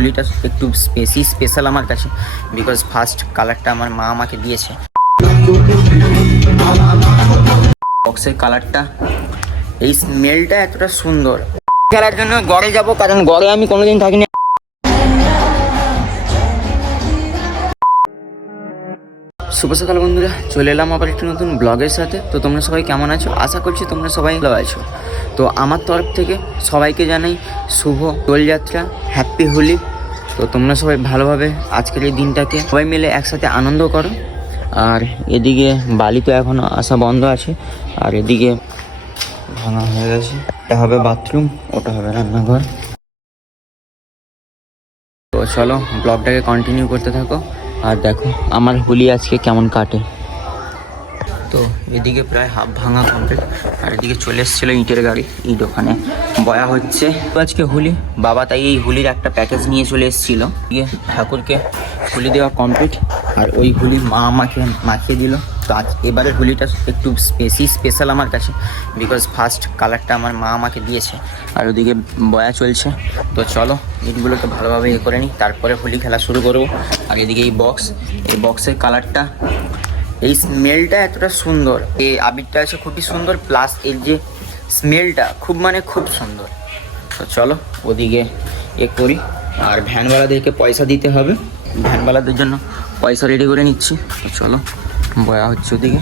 হোলিটা একটু স্পেশাল আমার কাছে, বিকজ ফার্স্ট কালারটা আমার মা আমাকে দিয়েছে। বক্সের কালারটা, এই স্মেলটা এতটা সুন্দর। খেলার জন্য গড়ে যাব, কারণ গড়ে আমি কোনোদিন থাকিনি। শুভ সকাল বন্ধুরা, চলে এলাম আবার একটি নতুন ব্লগের সাথে। তো তোমরা সবাই কেমন আছো? আশা করছি তোমরা সবাই ভালো আছো। তো আমার তরফ থেকে সবাইকে জানাই শুভ দোলযাত্রা, হ্যাপি হোলি। তো তোমরা সবাই ভালোভাবে আজকের এই দিনটাকে সবাই মিলে একসাথে আনন্দ করো। আর এদিকে বালি তো এখনও আসা বন্ধ আছে, আর এদিকে ভাঙা হয়ে গেছে। এটা হবে বাথরুম, ওটা হবে রান্নাঘর। তো চলো ব্লগটাকে কন্টিনিউ করতে থাকো আর দেখো আমার হোলি আজকে কেমন কাটে। তো এদিকে প্রায় হাফ ভাঙা কমপ্লিট, আর এদিকে চলে এসেছিলো ইটের গাড়ি, ইট ওখানে বয়া হচ্ছে। তো আজকে হোলি, বাবা তাই এই হোলির একটা প্যাকেজ নিয়ে চলে এসেছিলো। গিয়ে ঠাকুরকে হোলি দেওয়া কমপ্লিট, আর ওই হোলি মা আমাকে মাখিয়ে দিল। তো আজ এবারের হোলিটা একটু স্পেশাল আমার কাছে, বিকজ ফার্স্ট কালারটা আমার মা আমাকে দিয়েছে। আর ওদিকে বয়া চলছে। তো চলো ইটগুলোকে ভালোভাবে করে নিই, তারপরে হোলি খেলা শুরু করবো। আর এদিকে এই বক্সের কালারটা, এই স্মেলটা এতটা সুন্দর, এই আবিরটা আছে খুবই সুন্দর, প্লাস এর যে স্মেলটা খুব সুন্দর। তো চলো ওদিকে করি। আর ভ্যানওয়ালাদেরকে পয়সা দিতে হবে, ভ্যানওয়ালাদের জন্য পয়সা রেডি করে নিচ্ছি। তো চলো বয়া হচ্ছে ওদিকে।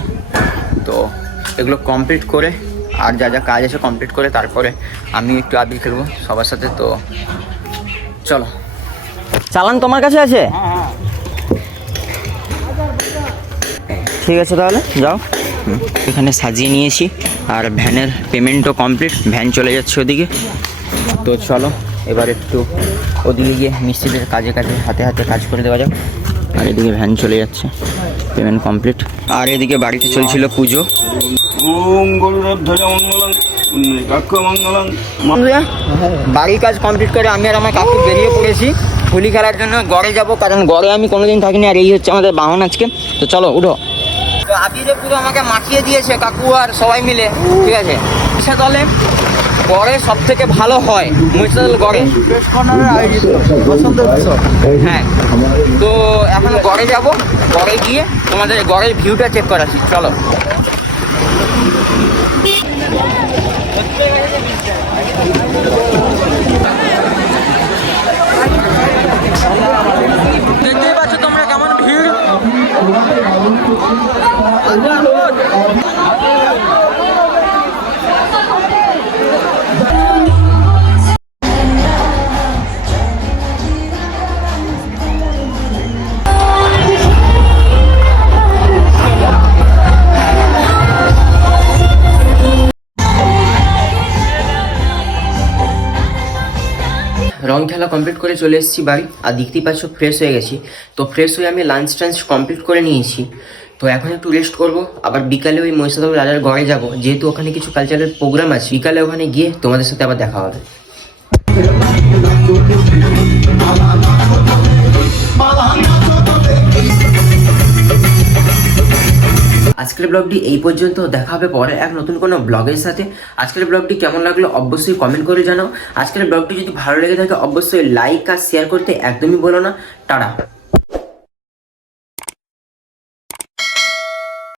তো এগুলো কমপ্লিট করে, আর যা যা কাজ আছে কমপ্লিট করে, তারপরে আমি একটু আবির খেলবো সবার সাথে। তো চলো। চালান তোমার কাছে আছে? ঠিক আছে তাহলে যাও। এখানে সাজিয়ে নিয়েছি, আর ভ্যানের পেমেন্টও কমপ্লিট, ভ্যান চলে যাচ্ছে ওদিকে। তো চলো এবার একটু ওদিকে গিয়ে মিস্ত্রিদের কাজে হাতে কাজ করে দেওয়া যাক। আর এদিকে ভ্যান চলে যাচ্ছে, পেমেন্ট কমপ্লিট। আর এদিকে বাড়িতে চলছিল পুজো। বাড়ির কাজ কমপ্লিট করে আমি আর আমার কাকু বেরিয়ে পড়েছি হোলি খেলার জন্য। গড়ে যাব, কারণ গড়ে আমি কোনোদিন থাকিনি, আর এই হচ্ছে আমাদের বাহন আজকে। তো চলো উঠো। তো আবিরে পুরো আমাকে মাখিয়ে দিয়েছে কাকু আর সবাই মিলে, ঠিক আছে। মহিষাদলে গড়ে সব থেকে ভালো হয়, মহিষাদল গড়ে। হ্যাঁ, তো এখন গড়ে যাব, গড়ে গিয়ে তোমাদের গড়ের ভিউটা চেক করাচ্ছি। চলো। দেখতেই পাচ্ছ তোমরা কেমন ভিড়। রং খেলা কমপ্লিট করে চলে এসেছি বাড়ি, আর দেখতেই পাচ্ছ ফ্রেশ হয়ে গেছি। তো ফ্রেশ হয়ে আমি লাঞ্চ কমপ্লিট করে নিয়েছি। তো এখন একটু রেস্ট করব, আবার বিকালে ওই মহিষাদল রাজার গড়ে যাব, যেহেতু ওখানে কিছু কালচারাল প্রোগ্রাম আছে। বিকালে ওখানে গিয়ে তোমাদের সাথে আবার দেখা হবে। আজকের ব্লগটি এই পর্যন্ত, দেখা হবে পরে এক নতুন কোনো ব্লগের সাথে। আজকের ব্লগটি কেমন লাগলো অবশ্যই কমেন্ট করে জানাও। আজকের ব্লগটি যদি ভালো লেগে থাকে অবশ্যই লাইক আর শেয়ার করতে একদমই বলো না। টাটা।